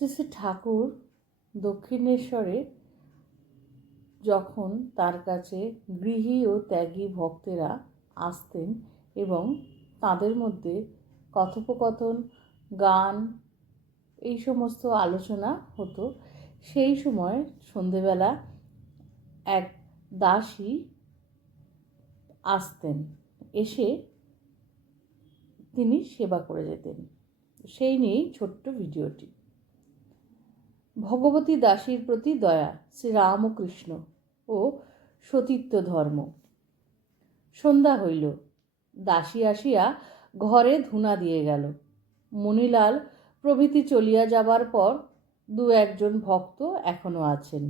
শ্রী শ্রী ঠাকুর দক্ষিণেশ্বরে যখন তার কাছে গৃহী ও ত্যাগী ভক্তেরা আসতেন এবং তাদের মধ্যে কথোপকথন, গান, এই সমস্ত আলোচনা হতো, সেই সময় সন্ধেবেলা এক দাসী আসতেন, এসে তিনি সেবা করে যেতেন। সেই নিয়েই ছোট্ট ভিডিওটি। ভগবতী দাসীর প্রতি দয়া, শ্রীরামকৃষ্ণ ও সতীত্ব ধর্ম। সন্ধ্যা হইল, দাসী আসিয়া ঘরে ধুনা দিয়ে গেল। মণিলাল প্রভৃতি চলিয়া যাবার পর দু একজন ভক্ত এখনো আছেন।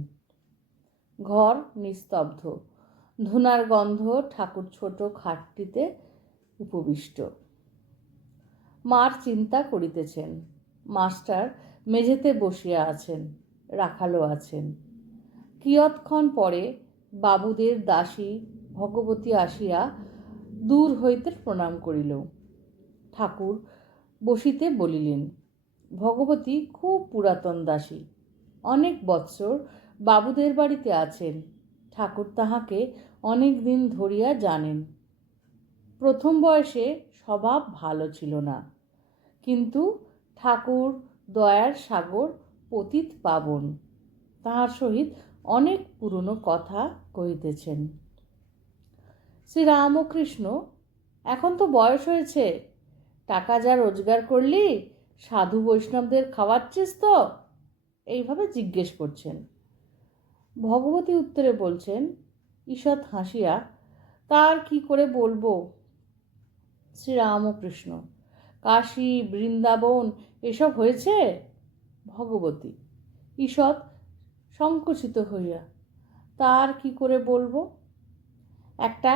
ঘর নিস্তব্ধ, ধুনার গন্ধ। ঠাকুর ছোট খাটটিতে উপবিষ্ট মার চিন্তা করিতেছেন। মাস্টার মেঝেতে বসিয়া আছেন, রাখালও আছেন। কিয়ৎক্ষণ পরে বাবুদের দাসী ভগবতী আসিয়া দূর হইতে প্রণাম করিল। ঠাকুর বসিতে বলিলেন। ভগবতী খুব পুরাতন দাসী, অনেক বৎসর বাবুদের বাড়িতে আছেন। ঠাকুর তাহাকে অনেক দিন ধরিয়া জানেন। প্রথম বয়সে স্বভাব ভালো ছিল না, কিন্তু ঠাকুর দয়ার সাগর, পতিত পাবন, তাহার সহিত অনেক পুরনো কথা কহিতেছেন। শ্রীরামকৃষ্ণ, এখন তো বয়স হয়েছে, টাকা যা রোজগার করলি সাধু বৈষ্ণবদের খাওয়াচ্ছিস তো? এইভাবে জিজ্ঞেস করছেন। ভগবতী উত্তরে বলছেন, ঈষৎ হাসিয়া, তার কি করে বলবো। শ্রীরামকৃষ্ণ, কাশী, বৃন্দাবন এসব হয়েছে? ভগবতী ঈষৎ সংকুচিত হইয়া, তার কি করে বলবো। একটা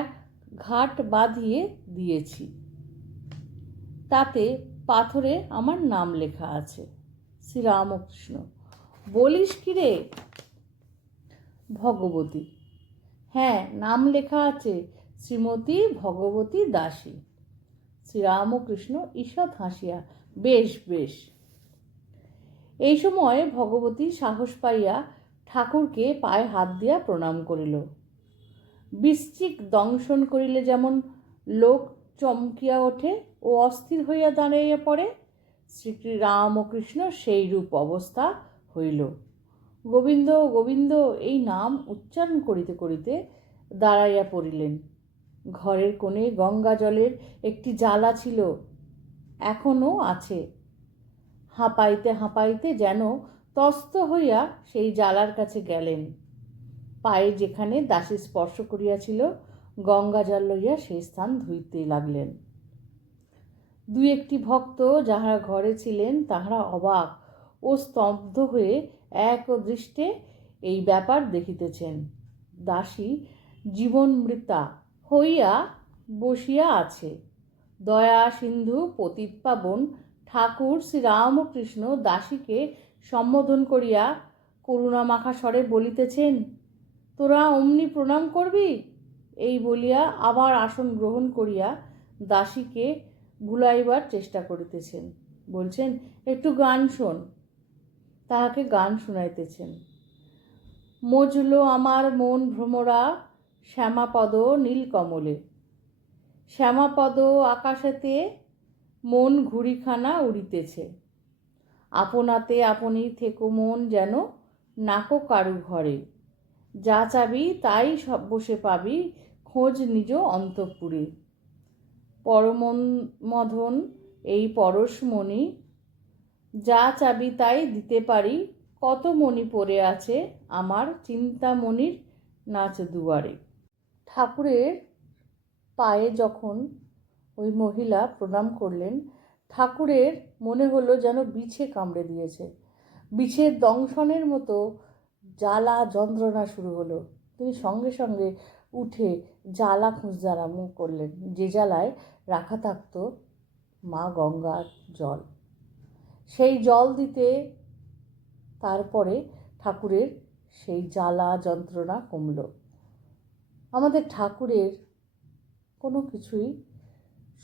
ঘাট বাঁধিয়ে দিয়েছি, তাতে পাথরে আমার নাম লেখা আছে। শ্রীরামকৃষ্ণ, বলিস কি রে? ভগবতী, হ্যাঁ, নাম লেখা আছে, শ্রীমতী ভগবতী দাসী। শ্রীরামকৃষ্ণ ঈষৎ হাসিয়া, বেশ বেশ। এই সময় ভগবতী সাহস পাইয়া ঠাকুরকে পায়ে হাত দিয়া প্রণাম করিল। বৃশ্চিক দংশন করিলে যেমন লোক চমকিয়া ওঠে ও অস্থির হইয়া দাঁড়াইয়া পড়ে, শ্রীরামকৃষ্ণ সেই রূপ অবস্থা হইল। গোবিন্দ গোবিন্দ এই নাম উচ্চারণ করিতে করিতে দাঁড়াইয়া পড়িলেন। ঘরের কোণে গঙ্গা জলের একটি জালা ছিল, এখনও আছে। হাঁপাইতে হাঁপাইতে যেন তস্ত হইয়া সেই জালার কাছে গেলেন। পায়ে যেখানে দাসী স্পর্শ করিয়াছিল, গঙ্গা জল লইয়া সেই স্থান ধুইতে লাগলেন। দুই একটি ভক্ত যাহারা ঘরে ছিলেন তাহারা অবাক ও স্তব্ধ হয়ে এক দৃষ্টে এই ব্যাপার দেখিতেছেন। দাসী জীবনমৃতা হইয়া বসিয়া আছে। দয়া সিন্ধু পতিত পাবন ঠাকুর শ্রীরামকৃষ্ণ দাসীকে সম্বোধন করিয়া করুণামাখা স্বরে বলিতেছেন, তোরা অমনি প্রণাম করবি? এই বলিয়া আবার আসন গ্রহণ করিয়া দাসীকে ভুলাইবার চেষ্টা করিতেছেন। বলছেন, একটু গান শোন। তাহাকে গান শুনাইতেছেন। মজলো আমার মন ভ্রমরা শ্যামাপদ নীলকমলে, শ্যামাপদ আকাশেতে মন ঘুড়িখানা উড়িতেছে। আপনাতে আপনি থেকো মন যেন নাকো কারু ঘরে, যা চাবি তাই সব বসে পাবি, খোঁজ নিজ অন্তঃপুরে। পরমমধন এই পরশমণি, যা চাবি তাই দিতে পারি, কত মণি পড়ে আছে আমার চিন্তামণির নাচ দুয়ারে। ঠাকুরের পায়ে যখন ওই মহিলা প্রণাম করলেন, ঠাকুরের মনে হলো যেন বিছে কামড়ে দিয়েছে। বিছের দংশনের মতো জ্বালা যন্ত্রণা শুরু হলো। তিনি সঙ্গে সঙ্গে উঠে জ্বালা খুঁজতে আরম্ভ করলেন, যে জ্বালায় রাখা থাকত মা গঙ্গার জল। সেই জল দিতে তারপরে ঠাকুরের সেই জ্বালা যন্ত্রণা কমল। আমাদের ঠাকুরের কোনো কিছুই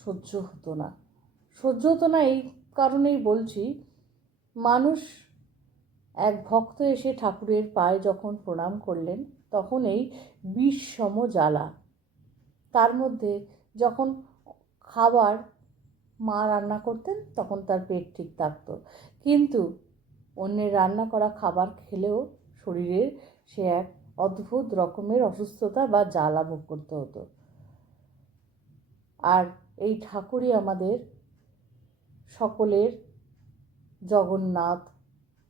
সহ্য হতো না। সহ্য হতো না এই কারণেই বলছি, মানুষ এক ভক্ত এসে ঠাকুরের পায়ে যখন প্রণাম করলেন, তখন এই বিষসম জ্বালা। তার মধ্যে যখন খাবার মা রান্না করতেন তখন তার পেট ঠিক থাকতো, কিন্তু অন্যের রান্না করা খাবার খেলেও শরীরের সে এক অদ্ভুত রকমের অসুস্থতা বা জ্বালা ভোগ করতে হতো। আর এই ঠাকুরই আমাদের সকলের জগন্নাথ,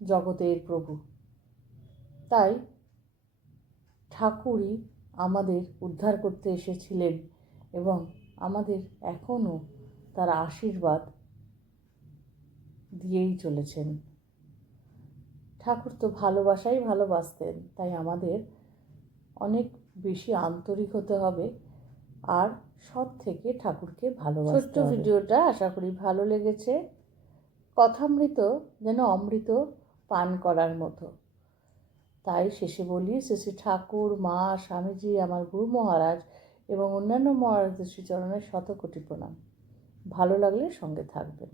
জগতের প্রভু। তাই ঠাকুরই আমাদের উদ্ধার করতে এসেছিলেন এবং আমাদের এখনও তার আশীর্বাদ দিয়েই চলেছেন। ঠাকুর তো ভালোবাসাই ভালোবাসতেন, তাই আমাদের অনেক বেশি আন্তরিক হতে হবে আর সৎ থেকে ঠাকুরকে ভালোবাসতে হবে। ছোট্ট ভিডিওটা আশা করি ভালো লেগেছে। কথামৃত যেন অমৃত পান করার মতো। তাই শেষে বলি, শ্রী শ্রী ঠাকুর, মা, স্বামীজি, আমার গুরু মহারাজ এবং অন্যান্য মহারাজদের শ্রীচরণের শতকোটি প্রণাম। ভালো লাগলে সঙ্গে থাকবেন।